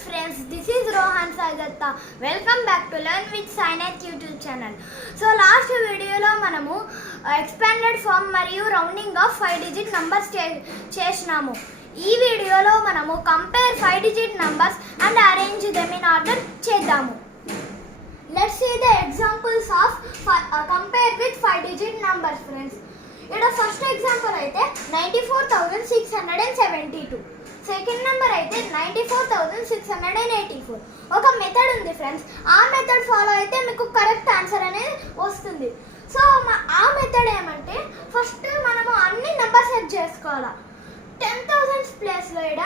friends, this is Rohan Sagatta. Welcome back to Learn with Science YouTube channel. So last video lo manamu expanded form mariyu rounding of 5 digit numbers chesinamu. Ee video lo manamu compare 5 digit numbers and arrange them in order chedamu. Let's see the examples of compare with 5 digit numbers, friends. Ida first example aithe 94,672. Second number అయితే 94,684. ఒక method ఉంది friends, ఆ method follow అయితే మీకు correct answer అనేది వస్తుంది. So ఆ method ఏమంటే ఫస్ట్ మనము అన్ని నెంబర్ సెట్ చేసుకోవాలా. 10,000 ప్లేస్లో ఇక్కడ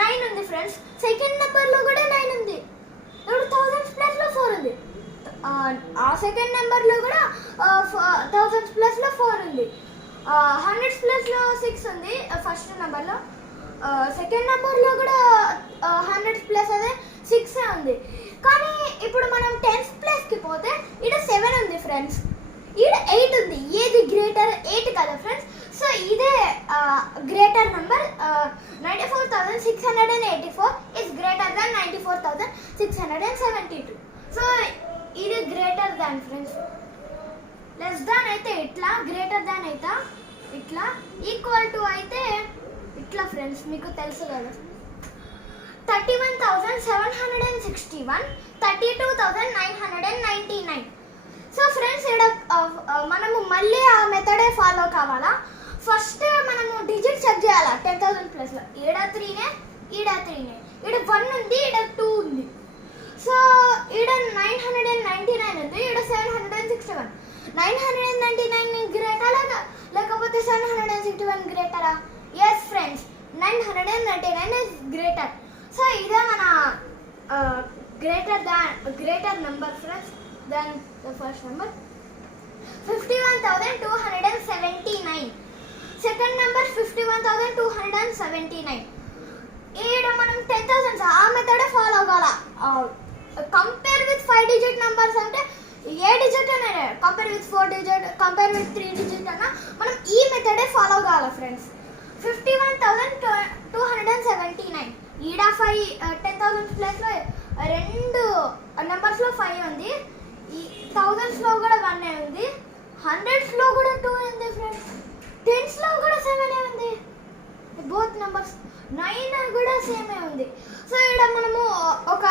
9 ఉంది ఫ్రెండ్స్, సెకండ్ నెంబర్లో కూడా 9 ఉంది, ఇప్పుడు 1000 ప్లేస్లో 4 ఉంది, ఆ సెకండ్ నెంబర్లో కూడా 1000 ప్లేస్లో 4 ఉంది, 100 ప్లేస్లో 6 ఉంది ఫస్ట్ నెంబర్లో, సెకండ్ నెంబర్లో కూడా 100 ప్లస్ అదే 6 ఉంది. కానీ ఇప్పుడు మనం 10th ప్లేస్కి పోతే ఇక్కడ 7 ఉంది ఫ్రెండ్స్, ఇక్కడ 8 ఉంది. ఏది గ్రేటర్? 8 కదా ఫ్రెండ్స్. సో ఇదే greater number 94,684 is greater than 94,672. So ఇది greater than friends. Less than అయితే ఇట్లా, గ్రేటర్ దాన్ అయితే ఇట్లా, ఈక్వల్ టు అయితే ఇట్లా ఫ్రెండ్స్, మీకు తెలుసు కదా. 31,761, 32,999. సో ఫ్రెండ్స్ ఇక్కడ మనము మళ్ళీ ఆ మెథడే ఫాలో కావాలా. ఫస్ట్ మనము డిజిట్ చెక్ చేయాలా. 10,000 ప్లస్లో ఈడ 3నే, ఈడ 3నే, ఈడ 1 ఉంది, ఈడ 2 ఉంది. సో ఈడ 999 ఉంది, ఈడ 761. 999 గ్రేటరా లేకపోతే 761 గ్రేటరా? Yes friends, 999 is greater. So ఇదే మన greater number friends than the first number. 51,279. Second number 51,279. ఈడ మనం 10,000 ఆ మెథడే ఫాలో అవ్వాలా. కంపేర్ విత్ 5 digit numbers అంటే ఏ డిజిట్ అనే, compare with 4 digit, compare with 3 digit అన్న మనం ఈ మెథడే ఫాలో కావాలా ఫ్రెండ్స్. 51,279 ఈడ 5 10,000 ప్లస్లో 2 నెంబర్స్లో 5 ఉంది, ఈ 1000స్లో కూడా 1 ఉంది, 100స్లో కూడా 2 ఉంది ఫ్రెండ్స్, 10స్లో కూడా 7 ఉంది, బోత్ నెంబర్స్ 9 కూడా సేమే ఉంది. సో ఇక్కడ మనము ఒక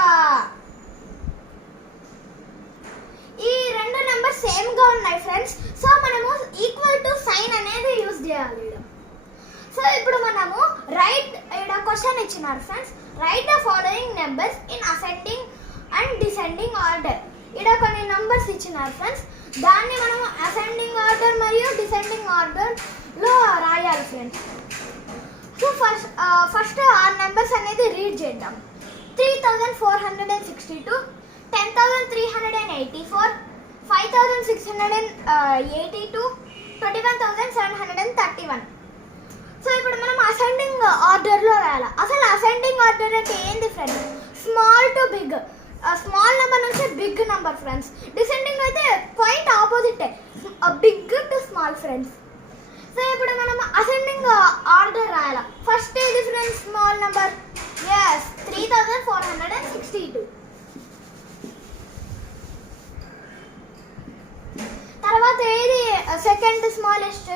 ఈ రెండు నెంబర్స్ సేమ్గా ఉన్నాయి ఫ్రెండ్స్. సో మనము ఈక్వల్ టు సైన్ అనేది యూజ్ చేయాలి. సో ఇప్పుడు మనము రైట్, ఇక్కడ క్వశ్చన్ ఇచ్చినారు friends, right the following numbers in ascending and descending order. ఇక్కడ కొన్ని నెంబర్స్ ఇచ్చినారు ఫ్రెండ్స్, దాన్ని మనము అసెండింగ్ ఆర్డర్ మరియు డిసెండింగ్ ఆర్డర్లో రాయాలి ఫ్రెండ్స్. సో ఫస్ట్ ఆ నెంబర్స్ అనేది రీడ్ చేద్దాం. 3,462, 10,384, 5,682, 21,731. సో ఇప్పుడు మనం అసెండింగ్ ఆర్డర్లో రాయాలి. అసలు అసెండింగ్ ఆర్డర్ అంటే ఏంది friends? Small to big, small number నుంచి బిగ్ నెంబర్ ఫ్రెండ్స్. డిసెండింగ్ అయితే quite opposite, big to small friends. So ఇప్పుడు మనం అసెండింగ్ ఆర్డర్ రాయాలి. ఫస్ట్ ఏది ఫ్రెండ్స్? Small number. ఎస్, 3,462. తర్వాత ఏది సెకండ్ స్మాలెస్ట్?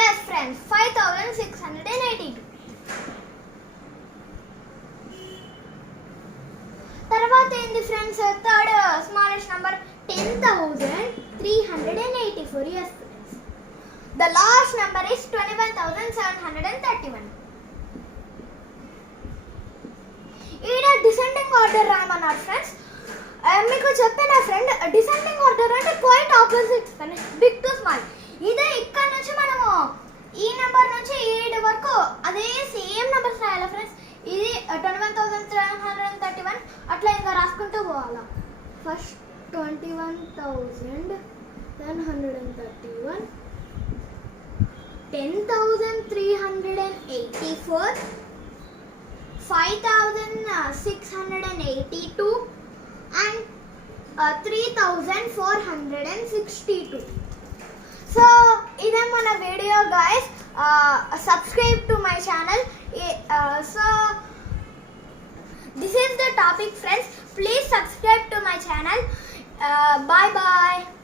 Yes friends, 5,682. తర్వాత ఏంది ఫ్రెండ్స్? Third smallest number 10,384. Yes friends, the last number is 21,731. ఈడ డిసెండింగ్ ఆర్డర్ రాయమన్నారు ఫ్రెండ్స్. మీకు చెప్పిన ఫ్రెండ్, డిసెండింగ్ ఆర్డర్ అంటే quite opposite, big to small. ఇదే ఇక్కడ నుంచి మనము ఈ నెంబర్ నుంచి ఈ వరకు అదే సేమ్ నెంబర్స్ రాయాలి ఫ్రెండ్స్. ఇది 21,731 అట్లా ఇంకా రాసుకుంటూ పోవాలా. First 21,731, 10,384, 5,682 and 3,462. సో ఇదే మన video guys. Subscribe to my channel. So This is the topic, friends. Please subscribe to my channel. Bye bye.